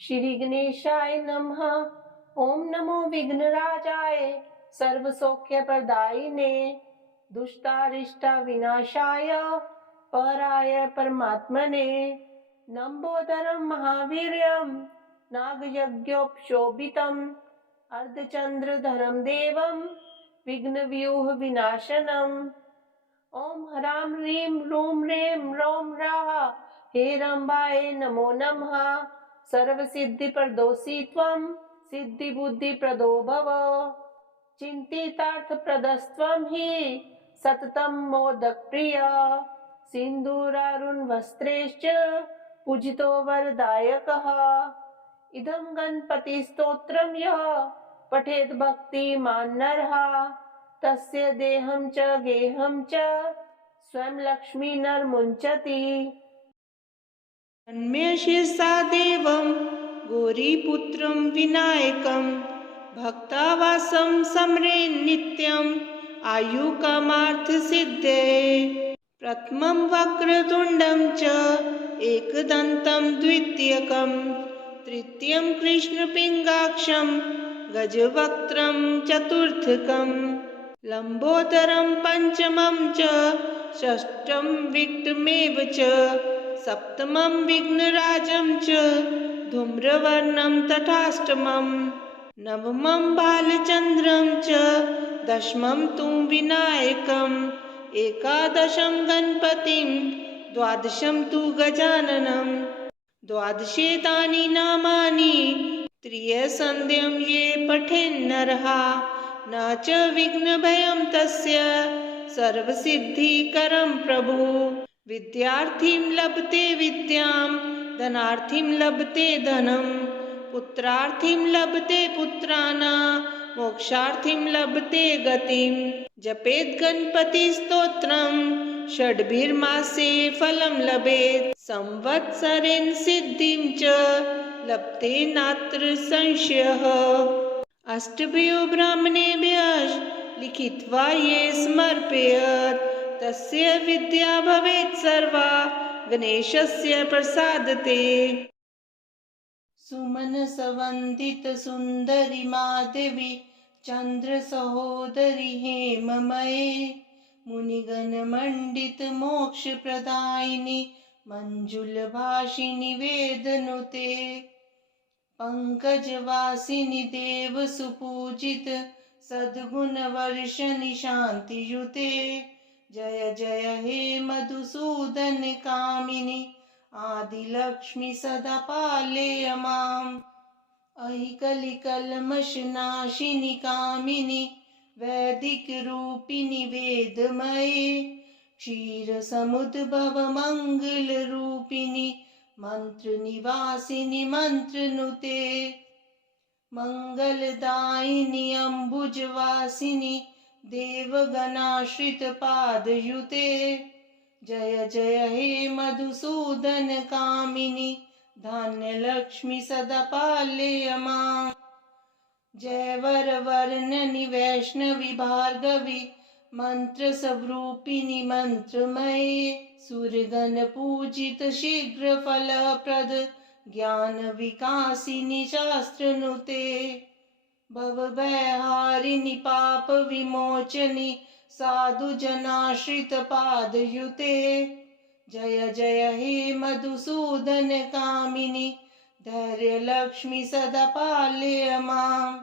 श्री गणेशाय नमः। ओम नमो विघ्नराजाय सर्वसौख्यप्रदायिने दुष्टारिष्टा विनाशाय पराय परमात्मने लंबोदरं महावीर्यं नागयज्ञोपशोभितम् अर्धचंद्रधरं देवं विघ्नव्यूह विनाशनम्। ओम ह्रां ह्रीं रूं रें रौं राः हेरम्बाय नमो नमः। सर्वसिद्धिप्रदोषि त्वं सिद्धिबुद्धिप्रदो भव। चिन्तितार्थप्रदस्त्वं हि सततं मोदकप्रिय सिन्दूरारुणवस्त्रैश्च पूजितो वरदायकः। इदं गणपतिस्तोत्रं यः पठेत् भक्तिमान् नरः तस्य देहं च गेहं च स्वयं लक्ष्मी नर्मुञ्चति। तन्मे शिरसा देवं गौरीपुत्रं विनायकं भक्तावासं स्मरे नित्यम् आयुकामार्थसिद्धये। प्रथमं वक्रतुण्डं च एकदन्तं द्वितीयकं तृतीयं कृष्णपिङ्गाक्षं गजवक्त्रं चतुर्थकं लम्बोदरं पञ्चमं च षष्ठं विकटमेव च सप्तमं विघ्नराजं च धूम्रवर्णं तथाष्टमं नवमं बालचन्द्रं च दशमं तु विनायकम् एकादशं गणपतिं द्वादशं तु गजाननं द्वादशेतानि नामानि त्रियसन्ध्यं ये पठेन्नरः न च विघ्नभयं तस्य सर्वसिद्धिकरं प्रभु। विद्यार्थिं लभते विद्यां धनार्थिं लभते धनं पुत्रार्थिं लभते पुत्राणां मोक्षार्थिं लभते गतिं। जपेत् गणपतिस्तोत्रं षड्भिर्मासे फलं लभेत् संवत्सरेण सिद्धिं च लभते नात्र संशयः। अष्टभ्यो ब्राह्मणेभ्यः लिखित्वा ये समर्पयेत् तस्य विद्या भवेत् सर्वा गणेशस्य प्रसादते। सुमनसवन्दित सुन्दरि माधवी चन्द्र सहोदरि हेममये मुनिगणमण्डित मोक्षप्रदायिनि मञ्जुलभाषिणि वेदनुते पंकजवासिनि देव सुपूजित सद्गुणवर्षिणि शान्तियुते। जय जय हे मधुसूदन कामिनि आदिलक्ष्मी सदा पालय माम्। अहि कलिकल्मषनाशिनि कामिनि वैदिक रूपिणि वेदमये क्षीरसमुद्भव मंगल रूपिणि मंत्र निवासिनि मंत्रनुते मंगलदायिनि अम्बुजवासिनि देवगणाश्रित पादयुते। जय जय हे मधुसूदन कामिनि धान्यलक्ष्मी सदा पालय माम्। जय वरवर्णनि वैष्णवी भार्गवी मंत्र स्वरूपिणि मंत्रमये सुरगण पूजित शीघ्र फलप्रद ज्ञान विकासिनि शास्त्रनुते भवभयहारिणि पाप विमोचनि साधु जनाश्रित पादयुते। जय जय हे मधुसूदन कामिनि धैर्य लक्ष्मी सदा पालय माम्।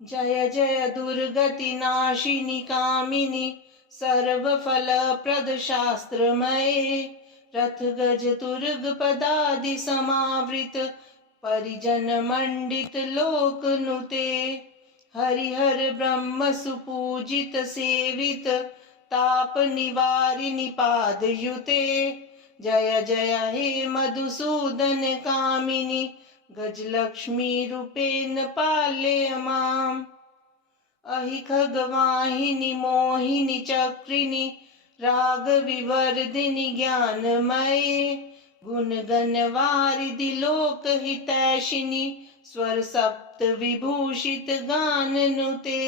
जय जय दुर्गति नाशिनि कामिनि सर्वफलप्रद शास्त्रमये रथ गज तुर्ग पदादि समावृत परिजन मंडित लोकनुते हरिहर ब्रह्म सुपूजित सेवित ताप निवारिणि पादयुते। जय जय हे मधुसूदन कामिनि गजलक्ष्मी रूपेण पालय माम्। अहि खगवाहिनि मोहिनि चक्रिणि राग विवर्धिनि ज्ञानमये गुणगणवारिधि लोकहितैषिणि स्वर सप्त विभूषित गाननुते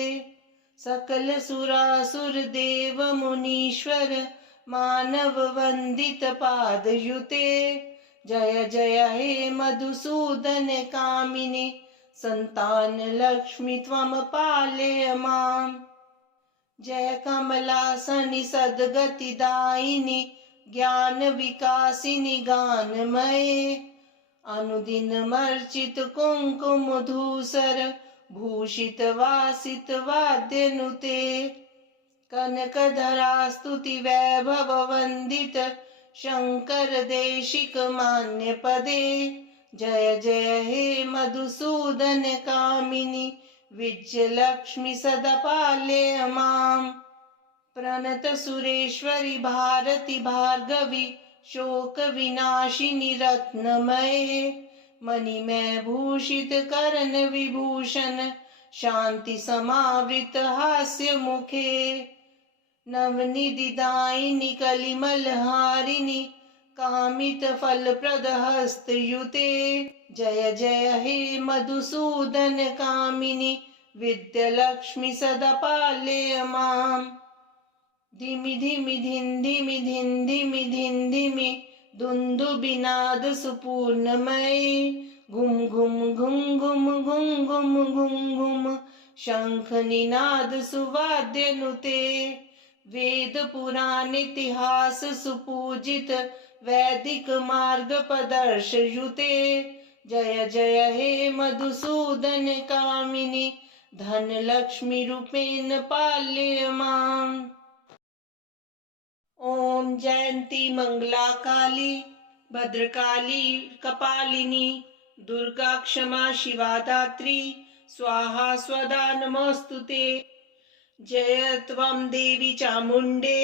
सकल सुरासुर देव मुनीश्वर मानव वंदित पादयुते। जय जय हे मधुसूदन कामिनी संतान लक्ष्मी त्वं पालय माम्। जय कमलासनि सद्गतिदायिनि ज्ञान विकासिनि गानमये अनुदिनमर्चित कुङ्कुम धूसर भूषित वासित वाद्यनुते कनकधरा स्तुति वैभव वन्दित शंकर देशिक मान्य पदे। जय जय हे मधुसूदन कामिनी विजयलक्ष्मी सदा पालय माम्। प्रणत सुरेश्वरी भारती भार्गवी शोक विनाशिनी रत्नमये मणिमय भूषित कर्ण विभूषण शांति समावृत हास्य मुखे नवनिधि दायिनी कलिमल हारिणी कामित फलप्रद हस्तयुते। जय जय हे मधुसूदन कामिनी विद्यालक्ष्मी सदा पालय माम्। धिमि धिमि धिन धिमि धिन धिमि धिन धिमि दुन्दुभिनाद सुपूर्णमयी घुम घुम घुम घुम घुम घुम घुम घुम शंख निनाद सुवाद्यनुते वेद पुराण इतिहास सुपूजित वैदिक मार्ग प्रदर्शयुते। जय जय हे मधुसूदन कामिनी धन लक्ष्मी रूपेण पालय माम्। ओम जयंती मंगला काली भद्रकाली कपालिनी दुर्गा क्षमा शिवा धात्री स्वाहा स्वदा नमोस्तुते। जय त्वं देवी चामुण्डे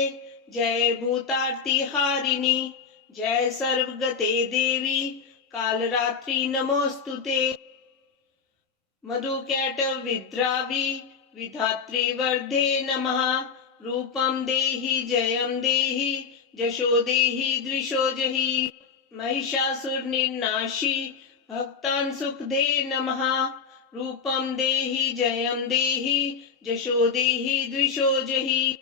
जय भूतार्ति हारिणी जय सर्वगते देवी कालरात्रि नमोस्तुते। मधुकैटभविद्रावि विधात्री वर्धे नमः रूपं देहि जयं देहि जशो देहि द्विषो जहि महिषासुरनिर्नाशी भक्तान् सुखदे नमः रूपं देहि जयं देहि जशो देहि द्विषो जहि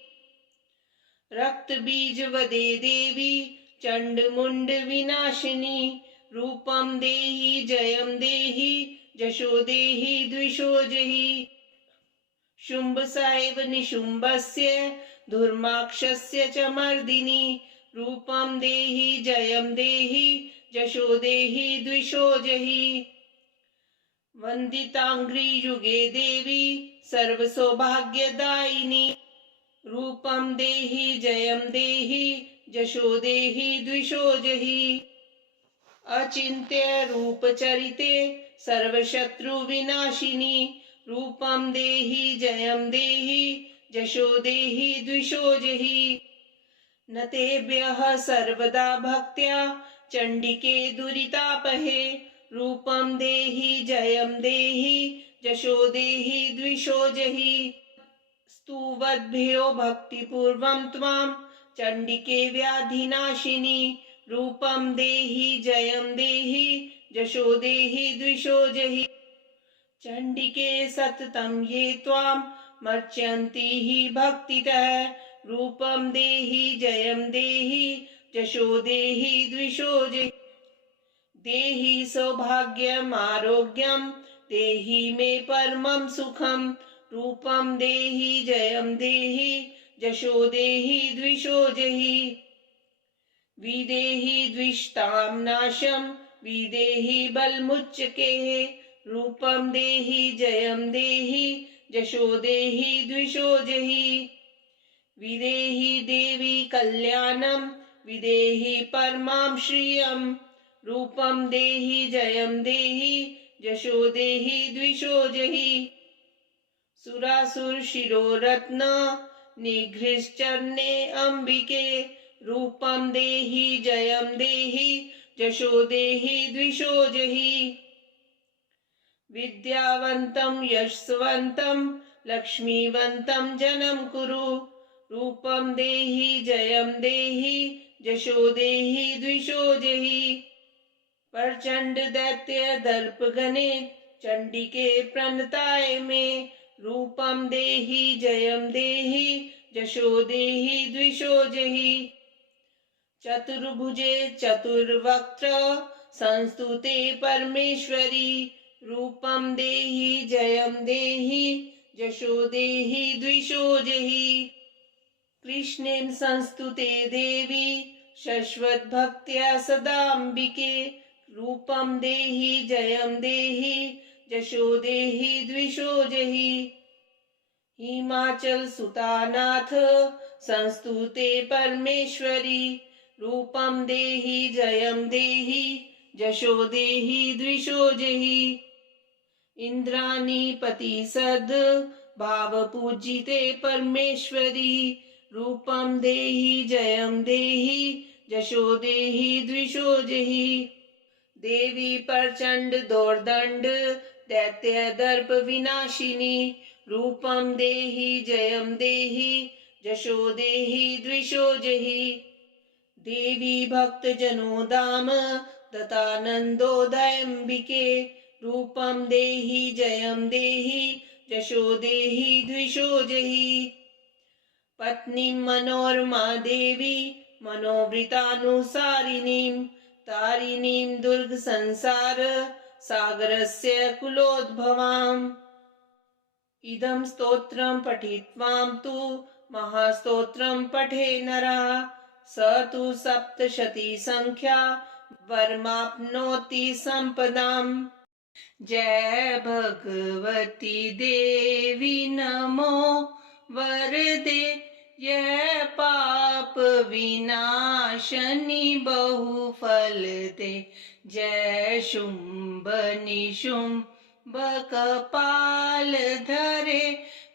रक्त बीज वदे देवी चंड मुंड विनाशिनी रूपं देहि जयं देहि जशो देहि द्विषो जहि शुंभ सैव निशुंभस्य धुर्माक्षस्य च मर्दिनी रूपं देहि जयं देहि जशो देहि द्विषो जहि वंदितांघ्रि युगे देवी सर्व सौभाग्यदायिनी रूपं देहि जयं देहि जशो देहि द्विषो जहि अचिन्त्य रूप चरिते सर्वशत्रु विनाशिनी रूपं देहि जयं देहि जशो देहि द्विषो जहि न तेभ्यः सर्वदा भक्त्या चण्डिके दुरितापहे रूपं देहि जयं देहि जशो देहि द्विषो जहि स्तुवद्भ्यो भक्तिपूर्वं त्वां चण्डिके व्याधिनाशिनी रूपं देहि जयं देहि जशो देहि द्विषो जहि चण्डिके सततं ये त्वां मर्च्यन्ति हि भक्तितः रूपं देहि जयं देहि जशो देहि द्विषो जहि देहि सौभाग्यम् आरोग्यं देहि मे परमं सुखं रूपं देहि जयं देहि जशो देहि द्विषो जहि विदेहि द्विषतां नाशं विदेहि बलमुच्चकेः रूपं देहि जयं देहि जशो देहि द्विषो जहि विदेहि देवी कल्याणं विदेहि परमां श्रियं रूपं देहि जयं देहि जशो देहि द्विषो जहि सुरासुर शिरोरत्न निघ्रिश्चरणे अंबिके रूपं देहि जयं देहि जशो देहि द्विषो जहि विद्यावन्तं यशस्वन्तं लक्ष्मीवन्तं जनं कुरु रूपं देहि जयं देहि जशो देहि द्विषो जहि प्रचंड दैत्य दर्प गणे चंडिके प्रणताय मे रूपं देहि जयं देहि जशो देहि द्विषो जहि चतुर्भुजे चतुर्वक्त्र संस्तुते परमेश्वरी रूपं देहि जयं देहि जशो देहि द्विषो जहि कृष्णेन संस्तुते देवी शश्वतभक्त्या सदाम्बिके रूपं देहि जयं देहि जशो देहि द्विषो जहि हिमाचल सुतानाथ संस्तुते परमेश्वरी रूपं देहि जयं देहि जशो देहि द्विषो जहि इंद्राणीपति सद भाव पूजिते परमेश्वरी रूपं देहि जयं देहि जशो देहि द्विषो जहि देवी प्रचंड दोर्दंड दैत्य दर्प विनाशिनी रूपं देहि जयं देहि जशो देहि द्विषो जहि देवी भक्त जनो धाम दत्तानंदोदयंबिके रूपं देहि जयं देहि जशो देहि द्विषो जहि पत्नी मनोरमा देवी मनोवृतानुसारिणीं तारिणीं दुर्ग संसार सागरस्य कुलोद्भवाम् इदं स्तोत्रं पठित्वां तु महास्तोत्रं पठे नरः स तु सप्तशती संख्या वरमाप्नोति संपदाम् जय भगवती देवी नमो वरदे यह पाप विनाशनी बहुफल दे जय शुंभ निशुंभ कपाल धरे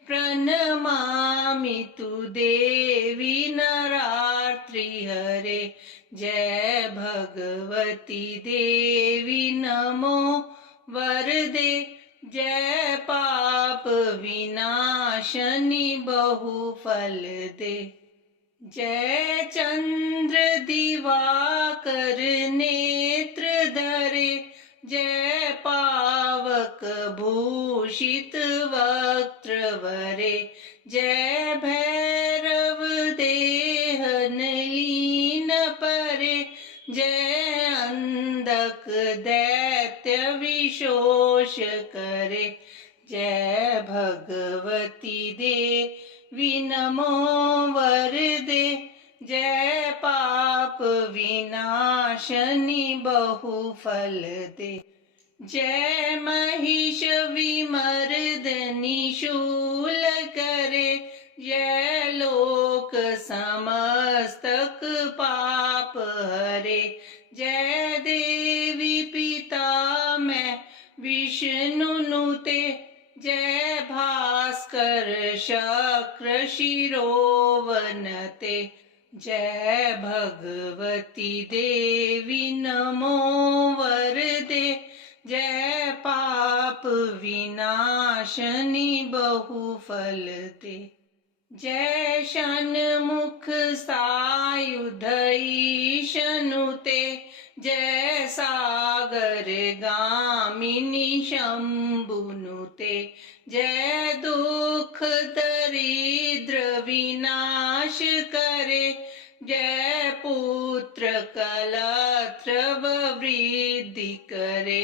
प्रणमामि तु देवी नरार्त्री हरे जय भगवती देवी नमो वरदे जय पाप विनाशनी बहुफल दे जय चंद्र दिवाकर नेत्र धरे जय पावक भूषित वक्त्र वरे जय भैरव देहन लीन परे जय अंधक दैत्य विशोष करे जय भगवती देवी नमो वरदे जय पाप विनाशनी बहुफल दे जय महिष विमर्दनी शूल करे जय लोक समस्तक पाप हरे जय देवी पिता मैं विष्णु नुते जय भास्कर शक्र शिरोवनते जय भगवती देवी नमो वरदे जय पाप विनाशनी बहुफल दे जय षण्मुख सायुध ईशनुते जय सागर गामिनी शंभुनुते जय दुख दरिद्र विनाश करे जय पुत्र कलत्र वृद्धि करे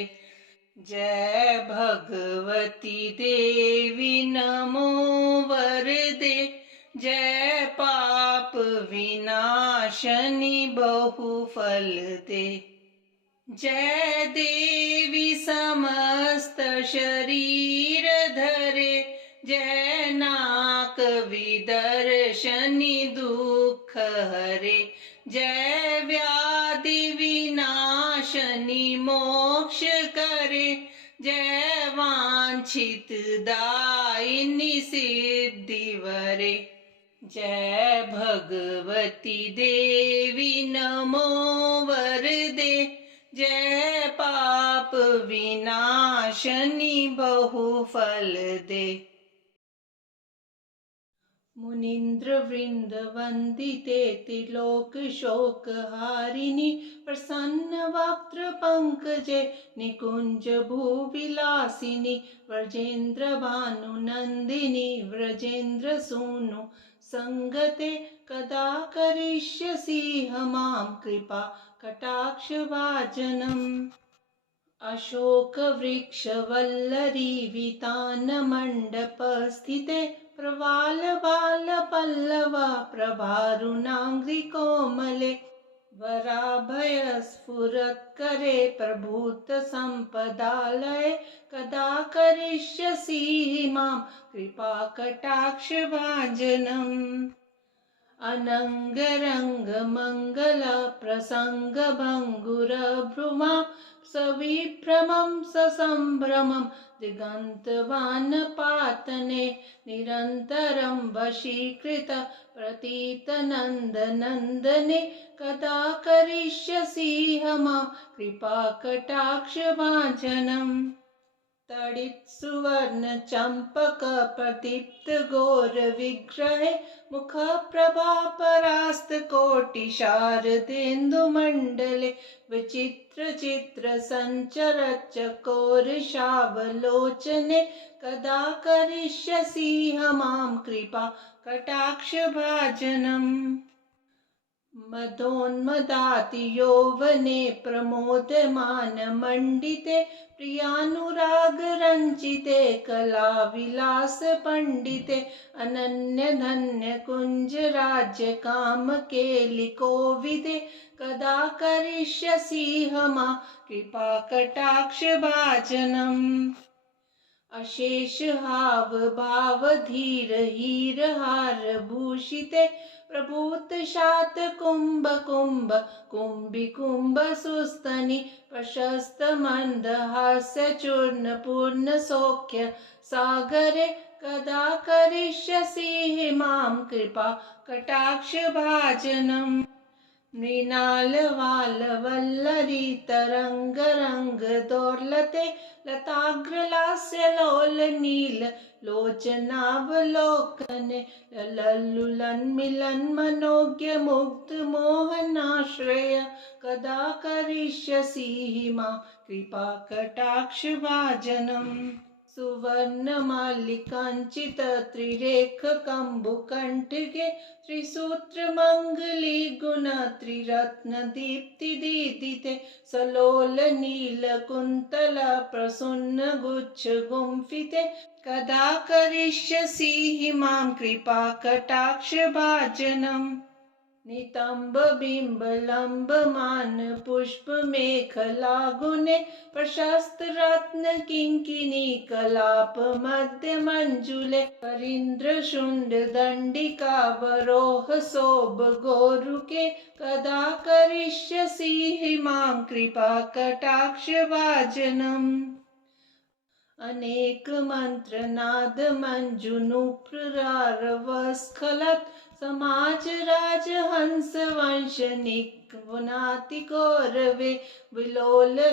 जय भगवती देवी नमो वरदे जय पाप विनाशनी बहुफल दे जय देवी समस्त शरीर धरे जय नाक विदर्शनी दुख हरे जय व्याधि विनाशनी मोक्ष करे जय वांछित दायिनी सिद्धि वरे जय भगवती देवी नमो वरदे जय पाप विनाशनी बहुफल दे मुनीन्द्र वृंद वंदिते त्रिलोक शोक हारिणी प्रसन्न वक्त्र पंकजे निकुंज भूविलासिनी व्रजेंद्र भानु नंदिनी व्रजेंद्र सूनु संगते कदा करिष्यसि मां कृपा कटाक्षभाजनम् अशोकवृक्षवल्लरीवितानमण्डपस्थिते प्रवालबालपल्लव प्रभारुणाङ्घ्रिकोमले वराभयस्फुरत्करे प्रभूतसम्पदालये कदा करिष्यसि मां कृपाकटाक्षभाजनम् अनङ्गरङ्गमङ्गलप्रसङ्गभङ्गुरभ्रुमां सविभ्रमं ससम्भ्रमं दिगन्तवानपातने निरन्तरं वशीकृत प्रतीतनन्दनन्दने कदा करिष्यसि मां कृपाकटाक्षभाजनम् तडित्सुवर्णचम्पकप्रदीप्तघोरविग्रहे मुखप्रभापरास्तकोटिशारदेन्दुमण्डले विचित्रचित्रसञ्चरच्चकोरशावलोचने कदा करिष्यसि मां कृपा कटाक्षभाजनम् मदोन्मदातियौवने प्रमोदमानमण्डिते प्रियानुरागरञ्जिते कलाविलासपण्डिते अनन्यधन्यकुञ्जराज्यकामकेलिकोविदे कदा करिष्यसि मां कृपाकटाक्षभाजनम् अशेषहावभावधीरहीरहारभूषिते प्रभूतशातकुम्भकुम्भकुम्भिकुम्भसुस्तनि प्रशस्तमन्दहास्यचूर्णपूर्णसौख्य सागरे कदा करिष्यसि मां कृपा कटाक्षभाजनम् मृणालवालवल्लरीतरङ्गरङ्गदोर्लते लताग्रलास्यलोलनीललोचनावलोकने ललल्लुलन्मिलन्मनोज्ञमुग्धमोहनाश्रय कदा करिष्यसि मां कृपाकटाक्षभाजनम् सुवर्णमालिकाञ्चितत्रिरेखकम्बुकण्ठिके त्रिसूत्रमङ्गलीगुणत्रिरत्नदीप्तिदीदिते सलोलनीलकुन्तलप्रसून्नगुच्छगुम्फिते कदा करिष्यसि मां कृपाकटाक्षभाजनम् नितम्बबिम्बलम्बमानपुष्पमेखलागुने प्रशस्तरत्नकिङ्किणीकलापमध्यमञ्जुले करीन्द्रशुण्डदण्डिकावरोहशोभगोरुके कदा करिष्यसि मां कृपाकटाक्षभाजनम् अनेकमन्त्रनादमञ्जुनुप्रारवस्खलत् समाजराजहंसवंशनिक्वनातिकौरवे विलोलहेमवल्लरी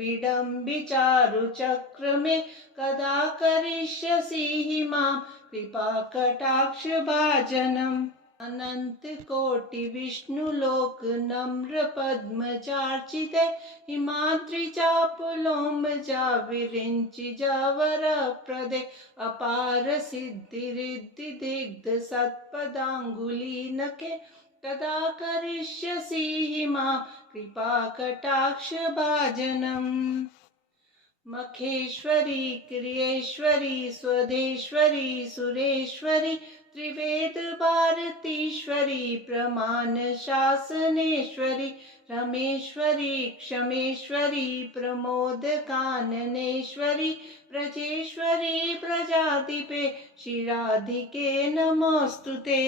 विडम्बिचारुचक्रमे कदा करिष्यसि मां कृपाकटाक्षभाजनम् अनन्तकोटिविष्णुलोकनम्रपद्मजार्चिते हिमाद्रिजापुलोमजा विरिञ्चिजावरप्रदे अपारसिद्धिरिद्धिदिग्धसत्पदाङ्गुलीनके कदा करिष्यसि मां कृपाकटाक्षभाजनम् मखेश्वरी क्रियेश्वरी स्वदेश्वरी सुरेश्वरी त्रिवेदभारतीश्वरी प्रमाणशासनेश्वरी रमेश्वरी क्षमेश्वरी प्रमोदकाननेश्वरी ब्रजेश्वरी प्रजाधिपे शिराधिके नमोऽस्तुते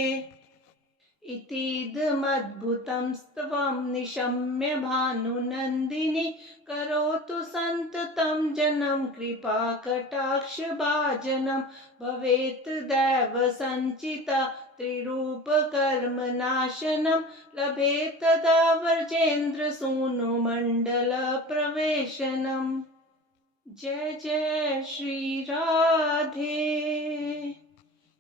इतीदमद्भुतं स्तवं निशम्य भानुनन्दिनी करोतु सन्ततं जनं कृपाकटाक्षभाजनं भवेत् दैवसञ्चिता त्रिरूपकर्मनाशनं लभेत् तदा व्रजेन्द्रसूनुमण्डलप्रवेशनम् जय जय श्री राधे।